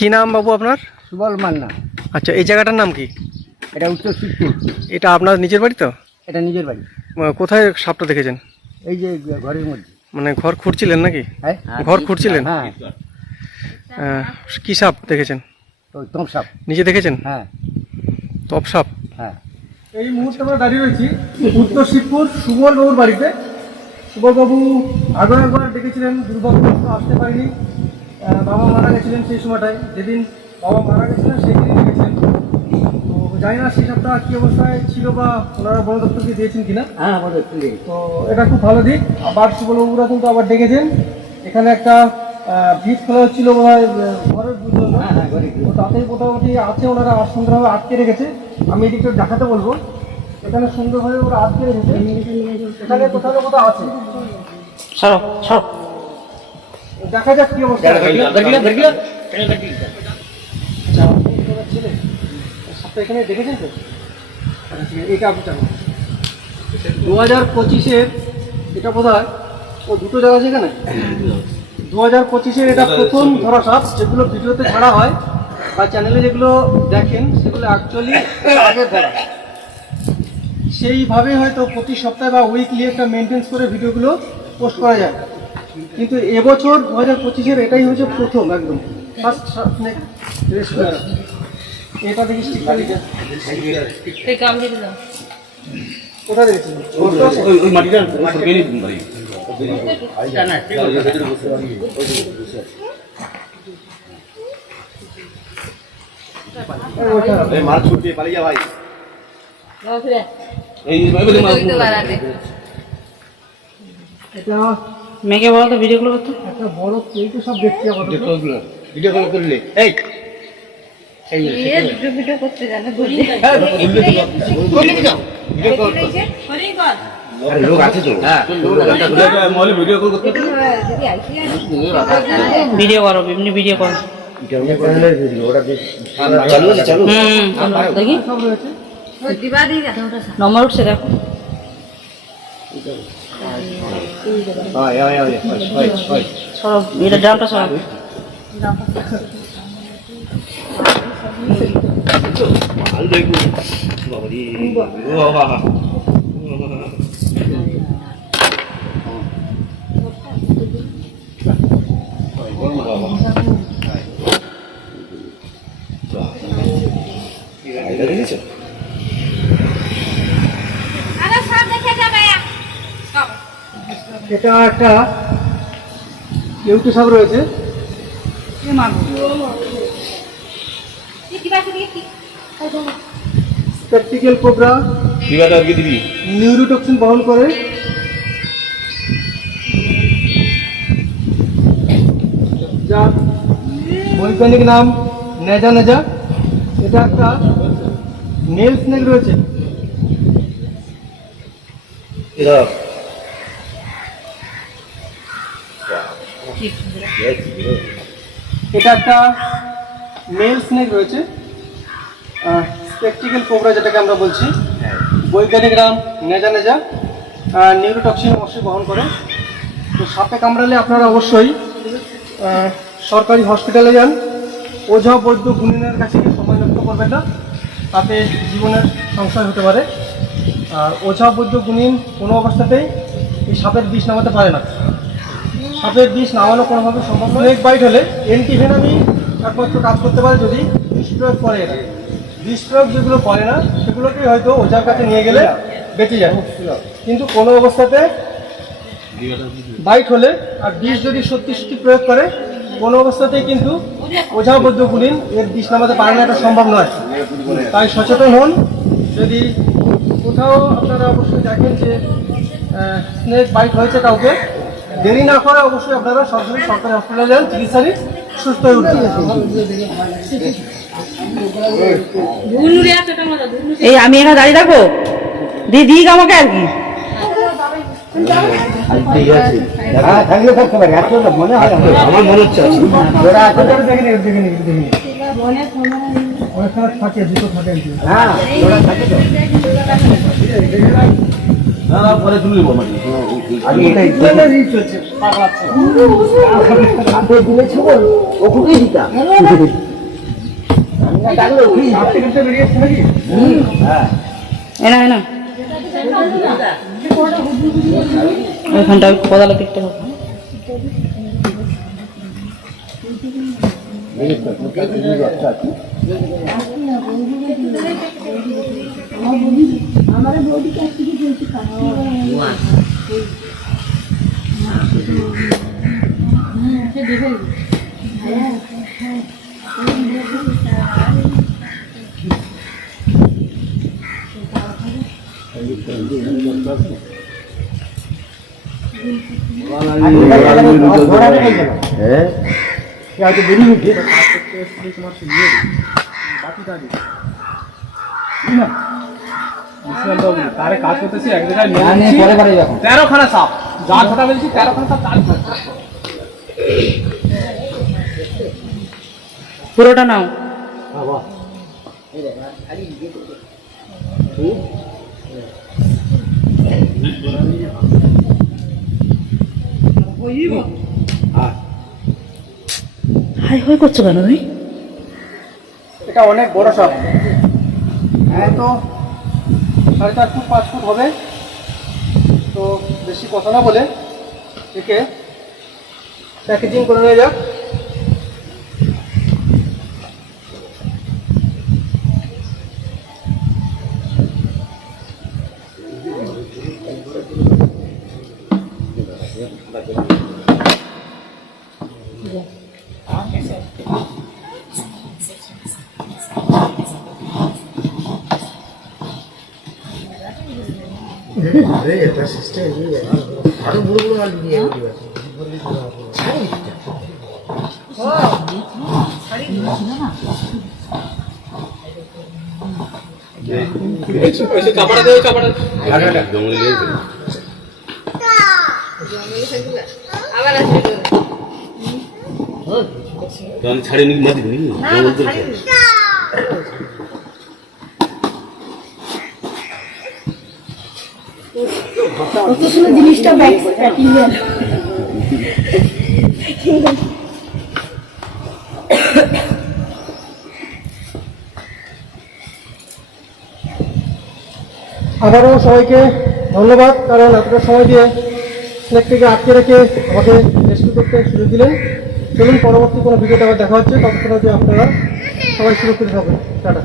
কি নাম বাবু আপনার? সুবল মান্না। আচ্ছা, এই জায়গাটার নাম কি? এটা উত্তর শিবপুর। এটা আপনার নিজের বাড়ি তো? এটা নিজের বাড়ি। কোথায় সাপটা দেখেছেন? এই যে ঘরের মধ্যে। মানে ঘর খুঁড়ছিলেন নাকি? হ্যাঁ, ঘর খুঁড়ছিলেন? হ্যাঁ। কি সাপ দেখেছেন? ওই তপ সাপ। নিজে দেখেছেন? হ্যাঁ তপ সাপ। হ্যাঁ। এই মুহূর্তে আমরা দাঁড়িয়ে রয়েছি উত্তর শিবপুর সুবল বাবুর বাড়িতে। সুবল বাবু আগেও একবার ডেকেছিলেন, দুর্ভাগ্যবশত আসতে পারিনি। বাবা মারা গেছিলেন সেই সময়টায়, যেদিন বাবা মারা গেছিলেন সেই দিনই ডেকেছিলেন। তো জানি না সেই সবটা কী অবস্থায় ছিল বা ওনারা বন দপ্তরকে দিয়েছেন কিনা। হ্যাঁ আমাদের তুলে। তো এটা খুব ভালো দিক। আবার সুবলবাবুরা কিন্তু আবার ডেকেছেন। এখানে একটা ভিত খোলা হচ্ছিল মনে হয় ঘরের জন্য। তো তাতেই মোটামুটি আছে, ওনারা সুন্দরভাবে আটকে রেখেছে। আমি এদিকে দেখাতে বলবো, এখানে সুন্দরভাবে ওরা আটকে রেখেছে। এখানে কোথাও না কোথাও আছে, দেখা যাক কি অবস্থা। সবটা এখানে দেখেছেন তো? এটা আপনি জানেন 2025-এর এটা বোধ হয় ও দুটো জায়গা আছে এখানে। 2025-এর এটা প্রথম ধরা সাপ, যেগুলো ভিডিওতে ছাড়া হয় বা চ্যানেলে যেগুলো দেখেন সেগুলো অ্যাকচুয়ালি আগের ধরা। সেইভাবে হয়তো প্রতি সপ্তাহে বা উইকলি একটা মেনটেন্স করে ভিডিওগুলো পোস্ট করা যায়। কিন্তু এবছর 2025-এর এটাই হচ্ছে প্রথম একদম ফার্স্ট স্নেক রেস্কিউ। এটা দেখি কোথায় দেখেছি ওই মাটিটা মাছ ছুটে পালিয়ে যা ভাই। এটা মেঘে বলো তো ভিডিওগুলো করতে। একটা বড় কেইটে সব দেখছি আমাদের। ভিডিও কল করলে এই ভিডিও করতে জানে লোক আছে তো। হ্যাঁ মহলে ভিডিও কল করতে ভিডিও করো, এমনি ভিডিও করো। দেখি সব রয়েছে। নম্বর উঠছে দেখো। সরব এটা ড্রামটা সরব। এটা একটা কেউটে সাপ রয়েছে। স্পেকটিক্যাল কোবরা নিউরোটক্সিন বহন করে। যার বৈজ্ঞানিক নাম নেজা নেজা। এটা একটা নেল স্নেক রয়েছে। এটা একটা মেল স্নেক রয়েছে, স্পেকটিক্যাল কোবরা যেটাকে আমরা বলছি। বৈজ্ঞানিক নাম নেজা নেজা। নিউরোটক্সিন অবশ্যই বহন করে। তো সাপে কামড়ালে আপনারা অবশ্যই সরকারি হসপিটালে যান। ওঝা বৈদ্য গুণিনের কাছে গিয়ে সময় নষ্ট করবেন না, তাতে জীবনের সংশয় হতে পারে। আর ওঝা বৈদ্য গুণিন কোনো অবস্থাতেই এই সাপের বিষ নামাতে পারে না। সাপের বিষ নামানো কোনোভাবে সম্ভব নয়। স্নেক বাইট হলে অ্যান্টিভেনামই একমাত্র কাজ করতে পারে, যদি বিষ প্রয়োগ করে। এরা বিষ প্রয়োগ যেগুলো করে না সেগুলোকে হয়তো ওঝার কাছে নিয়ে গেলে বেঁচে যায়। কিন্তু কোনো অবস্থাতে বাইট হলে আর বিষ যদি সত্যি সত্যি প্রয়োগ করে, কোনো অবস্থাতেই কিন্তু ওঝা বৈদ্য গুণিন এর বিষ নামাতে পারে না, এটা সম্ভব নয়। তাই সচেতন হন। যদি কোথাও আপনারা অবশ্যই দেখেন যে স্নেক বাইট হয়েছে কাউকে, দেরি না করে অবশ্যই আপনারা সরাসরি সরকারি হসপিটালে যান, চিকিৎসা নিন, সুস্থ হয়ে উঠবেন। এই আমি এখানে দাঁড়িয়ে থাকবো, দিদি আমাকে আর কি থাকতে পারে। মনে হয় আমার মনে হচ্ছে অনেক খারাপ থাকে, দুটো থাকে। হ্যাঁ থাকে তো। পরে তুলে দেবো মাটি। চলছে সাপ থেকে তো বেরিয়েছে নাকি? হ্যাঁ এনা এনা ওইখানটা কোদালে পিটতে হবে। হয়তো বেরিয়ে উঠে তারে কাজ করতেছি এক জায়গায় পরে পরে যখন 13খানা সাপ, যা কথা বলছি 13খানা সাপ চালু করছে। পুরোটা নাও। হাই হাই করছো কেন তুমি? এটা অনেক বড় সাপ, তো 4.5 ফুট 5 ফুট হবে। তো বেশি কথা না বলে একে প্যাকেজিং করে নিয়ে যাক। ছাড়ি নি মাটি নি জিনিসটা প্যাকিং আবারও সবাইকে ধন্যবাদ, কারণ এতটা সময় দিয়ে স্নেকটিকে আটকে রেখে আমাকে রেস্কিউ করতে সুযোগ দিলেন। চলুন পরবর্তী কোনো ভিডিওতে আবার দেখা হচ্ছে, ততক্ষণ যে আপনারা সবাই সুরক্ষিত থাকবেন। টাটা।